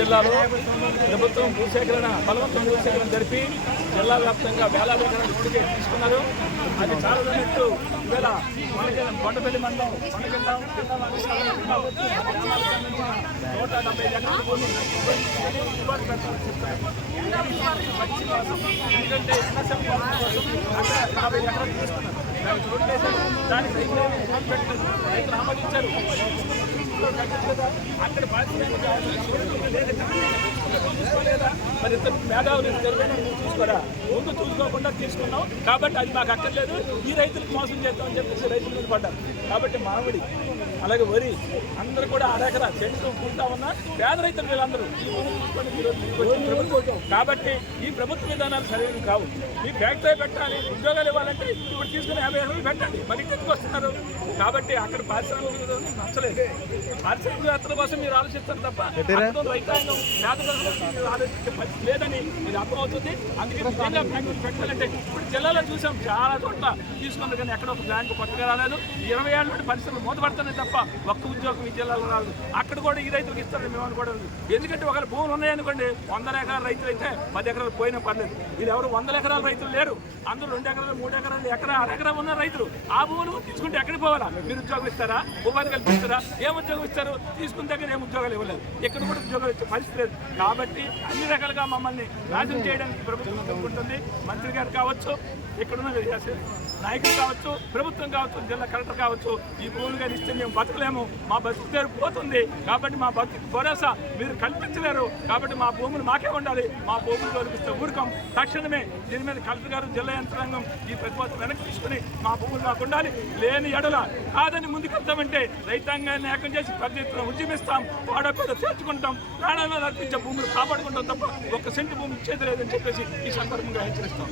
జిల్లాలో ప్రభుత్వం భూసేకరణ బలవంతం భూసేకరణ జరిపి జిల్లా వ్యాప్తంగా వేలాది ఎకరాలు ఇప్పటికే తీసుకున్నారు. అది చాలా ఉన్నట్టు ఇవాళ మనకి కొండపల్లి మండలం కొండగండం 170 ఎకరాల భూమి ఇబ్బంది పెట్టాలని చెప్తారు. ఎందుకంటే 50 ఎకరాలు తీసుకున్నారు. దానికి రైతులు ఆమోదించారు. అక్కడ తీసుకోలేదా మరి ఇతను మేధావులు చూసుకోరా ముందు చూసుకోకుండా తీసుకున్నాం కాబట్టి అది మాకు అక్కర్లేదు, ఈ రైతులకు మోసం చేద్దామని చెప్పేసి రైతుల మీద పడ్డారు. కాబట్టి మామిడి అలాగే వరి అందరూ కూడా అరెకరా చెట్టు పూర్తా ఉన్నా పేద రైతులు వీళ్ళందరూ ప్రభుత్వం. కాబట్టి ఈ ప్రభుత్వ విధానాలు సరైనవి కావు. ఈ ఫ్యాక్టరీ పెట్టాలి, ఉద్యోగాలు ఇవ్వాలంటే ఇప్పుడు తీసుకుని 50 ఎకరాలు పెట్టండి, మరి ఇంటికి వస్తున్నారు. కాబట్టి అక్కడ పారిశ్రామిక నచ్చలేదు. పారిశ్రామికవేత్తల కోసం మీరు ఆలోచిస్తారు తప్ప రైతాంగం పేద ఆలోచించే పరిస్థితి లేదని ఇది అర్థమవుతుంది. అందుకే నిజంగా ఫ్యాక్టరీ పెట్టాలంటే ఇప్పుడు జిల్లాలో చూసాం చాలా చోట్ల తీసుకున్నారు, కానీ ఎక్కడ ఒక బ్యాంకు కొత్తగా రాలేదు. 20 ఏళ్ళ నుండి పరిశ్రమలు మూతపడుతున్నాయి తప్ప ఒక్క ఉద్యోగం ఈ జిల్లాలో రాదు. అక్కడ కూడా ఈ రైతులకు ఇస్తారని మేము అనుకోవడం. ఎందుకంటే ఒకవేళ భూములు ఉన్నాయనుకోండి, 100 ఎకరాల రైతులు అయితే 10 ఎకరాలు పోయినా పర్లేదు. ఇది ఎవరు 100 ఎకరాల రైతులు లేరు, అందరూ 2 ఎకరాలు 3 ఎకరాలు అరెకరా ఉన్న రైతులు. ఆ భూములు తీసుకుంటే ఎక్కడికి పోవాలా? మీరు ఉద్యోగం ఇస్తారా? ఉపాధి కల్పిస్తారా? ఏం ఉద్యోగం ఇస్తారు? తీసుకున్న దగ్గర ఏం ఉద్యోగాలు ఇవ్వలేదు, ఎక్కడ కూడా ఉద్యోగాలు ఇచ్చే పరిస్థితి లేదు. కాబట్టి అన్ని రకాలుగా మమ్మల్ని నాశనం చేయడానికి ప్రభుత్వం కోరుకుంటుంది. మంత్రి గారు కావచ్చు, ఇక్కడున్న నాయకులు కావచ్చు, ప్రభుత్వం కావచ్చు, జిల్లా కలెక్టర్ కావచ్చు, ఈ భూములు కానీ ఇస్తే మేము బతకలేము, మా బతుకు పేరు పోతుంది. కాబట్టి మా బతుకు భరోసా మీరు కల్పించలేరు. కాబట్టి మా భూములు మాకే ఉండాలి, మా భూములు తొలగిస్తే ఊరుకోం. తక్షణమే దీని మీద కలెక్టర్ గారు, జిల్లా యంత్రాంగం ఈ ప్రతిపాదన వెనక్కి తీసుకుని మా భూములు మాకు ఉండాలి. లేని ఎడల కాదని ముందుకెళ్తామంటే రైతాంగాన్ని ఏకం చేసి పెద్ద ఎత్తున ఉద్యమిస్తాం, వాడపేద చేర్చుకుంటాం, ప్రాణాలను అర్పించే భూములు కాపాడుకుంటాం తప్ప 1 సెంటు భూమి ఇచ్చేది లేదని చెప్పేసి ఈ సందర్భంగా హెచ్చరిస్తాం.